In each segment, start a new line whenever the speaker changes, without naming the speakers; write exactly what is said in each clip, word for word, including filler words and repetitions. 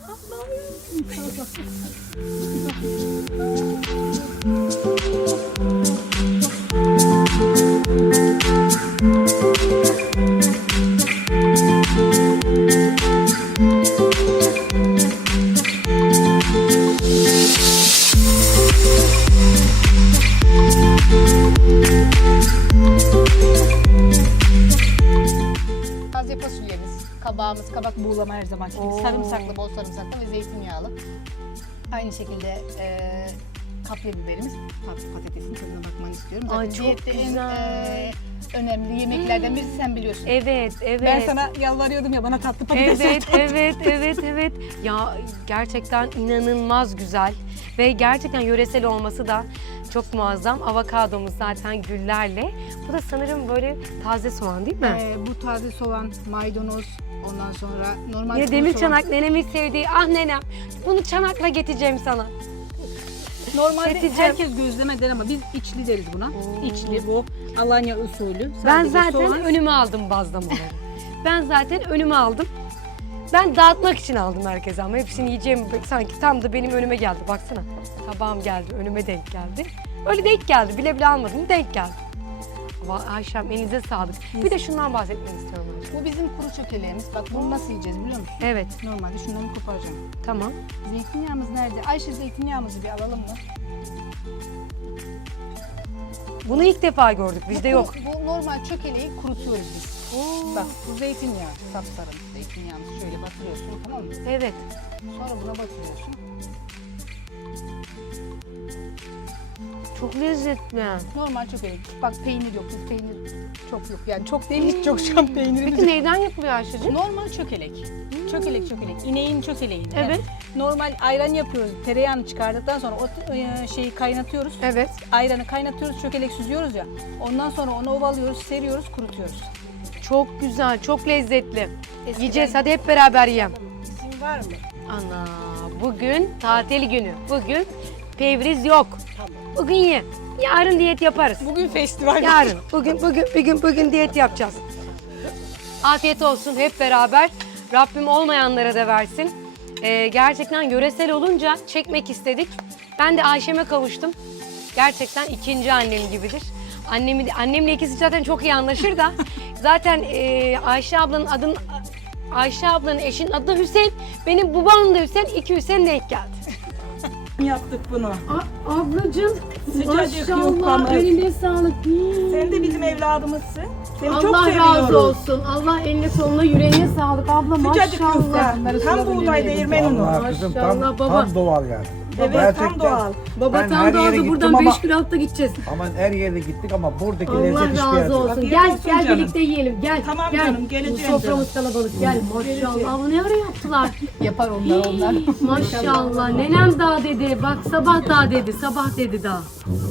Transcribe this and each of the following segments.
Taze fasulyemiz, kabağımız, kabak buğulama her zaman.
Oo.
Sarımsaklı, bol sarımsaklı ve zeytinyağlı. Aynı şekilde e, kapya biberimiz, pat- patatesin tadına bakmanı istiyorum. Zaten
Ay, çok
diyette en
güzel.
e, önemli yemeklerden birisi, sen biliyorsun.
Evet, evet.
Ben sana yalvarıyordum ya, bana tatlı patates
Evet,
yap.
evet, evet, evet. Ya gerçekten inanılmaz güzel ve gerçekten yöresel olması da çok muazzam. Avokadomuz zaten güllerle. Bu da sanırım böyle taze soğan değil mi?
E, bu taze soğan, maydanoz, ondan sonra normal
Ya
kuru
demir
soğan.
çanak nenemin sevdiği. Ah nenem, bunu çanakla getireceğim sana.
Normalde
Getireceğim.
herkes gözleme der ama biz içli deriz buna.
Oo.
İçli bu, Alanya usulü.
Ben
Sadece
zaten
soğan.
önüme aldım bazlamaları. Ben zaten önüme aldım. Ben dağıtmak için aldım herkese ama hepsini yiyeceğim sanki tam da benim önüme geldi. Baksana tabağım geldi, önüme denk geldi. Öyle denk geldi, bile bile almadım, denk geldi. Ama Ayşem elinize sağlık. Bir de şundan bahsetmek istiyorum Ayşem.
Bu bizim kuru çökeleğimiz. Bak bunu nasıl yiyeceğiz biliyor musun?
Evet,
Normalde şundan koparacağım.
tamam.
Zeytinyağımız nerede? Ayşe, zeytinyağımızı bir alalım mı?
Bunu ilk defa gördük, bizde
Bu-
yok.
Bu normal çökeleği kurutuyoruz biz.
Oo.
Bak bu zeytinyağı, sapsarı zeytinyağını şöyle batırıyorsun, tamam mı?
Evet.
Sonra buna batırıyorsun.
Çok lezzetli.
Normal çökelek. Bak peynir yok, biz peynir çok yok. Yani çok değil, hiç çok şu an peynirimiz
Peki
yok.
neyden yapılıyor Ayşe'cim?
Normal çökelek. Çökelek çökelek. İneğin çökeleğinden.
Evet.
Normal ayran yapıyoruz. Tereyağını çıkardıktan sonra o e, şeyi kaynatıyoruz.
Evet.
Ayranı kaynatıyoruz, çökelek süzüyoruz ya. Ondan sonra onu ovalıyoruz, seriyoruz, kurutuyoruz.
Çok güzel, çok lezzetli.
Eskiden-
Yiyeceğiz, hadi hep beraber yiyelim.
İsim var mı?
Ana, bugün tatil günü. Bugün pevriz yok.
Tamam.
Bugün ye. Yarın diyet yaparız.
Bugün festival.
Yarın. Bugün bugün bugün bugün diyet yapacağız. Afiyet olsun hep beraber. Rabbim olmayanlara da versin. Ee, gerçekten yöresel olunca çekmek istedik. Ben de Ayşem'e kavuştum. Gerçekten ikinci annem gibidir. Annemi, annemle ikisi zaten çok iyi anlaşır da. Zaten e, Ayşe ablanın adın Ayşe ablanın eşinin adı da Hüseyin. Benim babamın da Hüseyin. İki Hüseyin denk geldi.
Yaptık bunu.
A- ablacığım
Sıcacık
maşallah
yufkamız.
eline sağlık.
Sen de bizim evladımızsın. Seni çok
Allah
seviyoruz.
razı olsun. Allah eline koluna yüreğine sağlık abla
Sıcacık
maşallah.
yufka. Tam buğday değirmen unu.
Vallahi kızım tam,
Maşallah baba.
tam doğal yani.
Evet
Gerçekten.
tam doğal.
Baba
Ben
tam
her
da
yere
aldı
gittim
buradan
ama-
beş kilo altta gideceğiz.
Ama her yere gittik ama buradaki lezzet
Allah
hiçbir yerde
razı
yok.
olsun.
Afiyet
Gel
olsun
gel
canım.
birlikte yiyelim. Gel.
Tamam
gel.
canım, geleceğim
Bu soframız
canım.
kalabalık. Gel maşallah. Abla ne ara yaptılar?
Yapar onlar onlar.
Maşallah. Nenem daha dedi. Bak sabah daha dedi. Sabah dedi daha.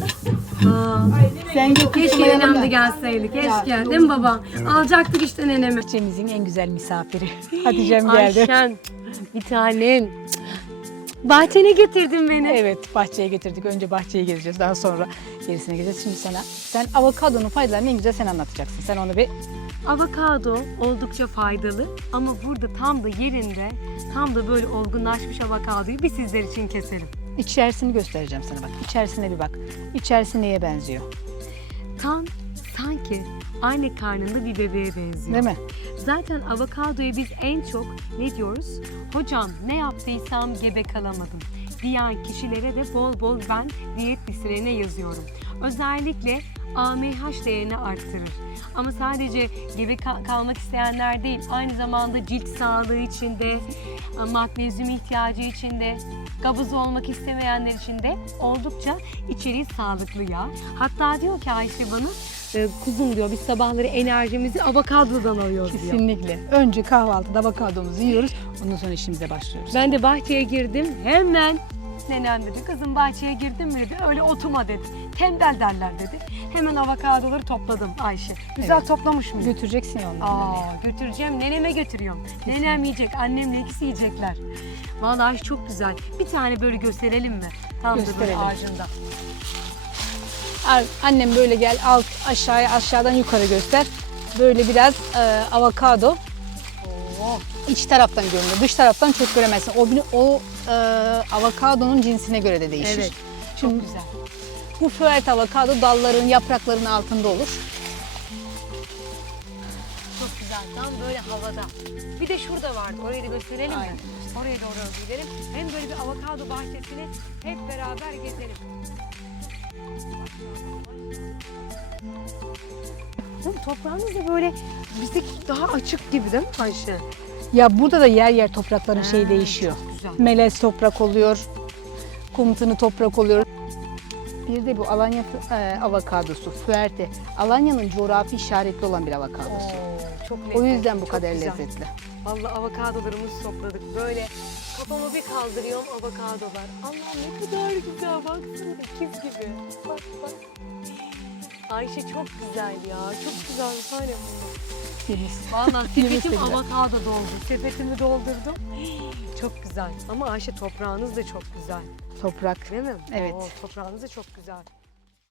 Aa,
Sen gel
keşke nenem de gelseydi. Keşke. Değil mi baba? Alacaktık işte nenemi.
Bahçemizin en güzel misafiri. Hatice'm geldi.
Ayşen bir tanem. Bahçene getirdin beni.
Evet, bahçeye getirdik. Önce bahçeye gezeceğiz, daha sonra gerisine gezeceğiz. Şimdi sana, sen avokadonun faydalarını en güzel sen anlatacaksın. Sen onu bir...
Avokado oldukça faydalı ama burada tam da yerinde, tam da böyle olgunlaşmış avokadoyu bir sizler için keselim.
İçerisini göstereceğim sana bak. İçerisine bir bak. İçerisi neye benziyor?
Tam sanki anne karnında bir bebeğe benziyor.
Değil mi?
Zaten avokadoyu biz en çok ne diyoruz? Hocam ne yaptıysam gebe kalamadım diyen kişilere de bol bol ben diyet listelerine yazıyorum. Özellikle A M H değerini arttırır. Ama sadece gebe kal- kalmak isteyenler değil, aynı zamanda cilt sağlığı için de, magnezyum ihtiyacı için de, kabız olmak istemeyenler için de oldukça içeriği sağlıklı yağ. Hatta diyor ki Ayşe bana, e, kuzum diyor biz sabahları enerjimizi avokadodan alıyoruz diyor.
Kesinlikle. Önce kahvaltıda avokadomuzu yiyoruz. Ondan sonra işimize başlıyoruz.
Ben de bahçeye girdim hemen. Nenem dedi, kızım bahçeye girdim mi dedi, öyle otuma dedi. Tembel derler dedi. Hemen avokadoları topladım Ayşe. Güzel
Evet.
toplamış mıyım?
Götüreceksin ya onları.
Aa, götüreceğim, neneme götürüyorum. Nenem yiyecek, annemle ikisi yiyecekler. Vallahi çok güzel. Bir tane böyle gösterelim mi? Tam da böyle
Gösterelim.
ağacında.
Al, Annem böyle gel, alt aşağıya, aşağıdan yukarı göster. Böyle biraz e, avokado.
Oo.
iç taraftan görünüyor. Dış taraftan çok göremezsin. O, bir- o e, avokadonun cinsine göre de değişir.
Evet.
Şimdi
Çok güzel.
bu fuerte avokado dalların, yaprakların altında olur.
Çok güzel. Tam böyle havada. Bir de şurada vardı. Orayı da gösterelim
Aynen.
mi? Oraya doğru gidelim. Hem böyle bir avokado bahçesini hep beraber gezelim. Değil mi? Toprağınız da böyle bizdeki daha açık gibi değil mi Ayşe?
Ya burada da yer yer toprakların
Ha,
şeyi değişiyor.
çok güzel.
Melez toprak oluyor, kumtını toprak oluyor. Bir de bu Alanya e, avokadosu, fuerte. Alanya'nın coğrafi işaretli olan bir avokadosu.
Oo, çok
O
lezzetli.
yüzden bu
çok
kadar
güzel.
lezzetli.
Vallahi avokadolarımızı topladık. Böyle kafamı bir kaldırıyorum avokadolar. Allah'ım ne kadar güzel baksana ikiz gibi. Bak bak. Ayşe çok güzel ya. Çok güzel bir tane buldum.
Deniz.
Vallahi
Yemesi
sepetim
güzel.
avokado doldu. Sepetimi doldurdum. Çok güzel. Ama Ayşe toprağınız da çok güzel.
Toprak.
Değil mi?
Evet.
Oo, toprağınız da çok güzel.